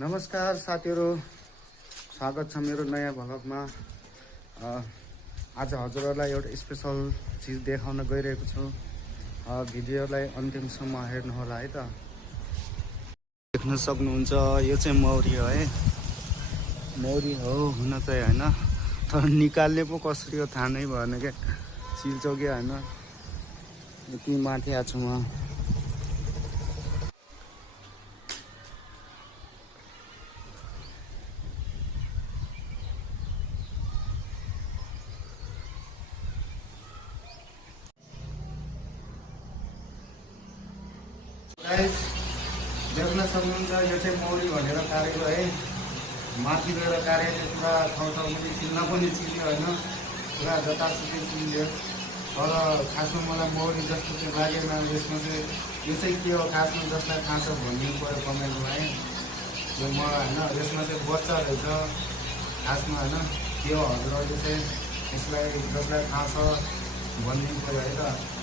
नमस्कार साथीहरू, स्वागत छ मेरो नयाँ भ्लगमा। आज हजुरहरूलाई एउटा स्पेसल चिज देखाउन गइरहेको छु। भिडियोलाई अन्तिमसम्म हेर्नुहोला है त। देख्न सक्नुहुन्छ यो चाहिँ मौरी हो है, मौरी हो हुन चाहिँ होइन, तर निकाल्ने पो कसरी हो थाहा नै भएन क्या, चिल्छ क्या होइन। यति माथि आएको छु म। देख्न सक्नुहुन्छ यो चाहिँ मौरी भनेर काटेको है। माथि गएर काटेको पुरा ठाउँ पनि चिल्न पनि चिल्यो होइन, पुरा जतासुकै चिल्यो। तर खासमा मलाई मौरी जस्तो चाहिँ लागेन। यसमा चाहिँ यो चाहिँ के हो खासमा, जसलाई थाहा छ भनिदिनु पऱ्यो कमेन्टमा है। यो मलाई होइन, यसमा चाहिँ बच्चा रहेछ खासमा होइन। के हो हजुरहरूले चाहिँ यसलाई जसलाई थाहा छ भनिदिनु पऱ्यो है त।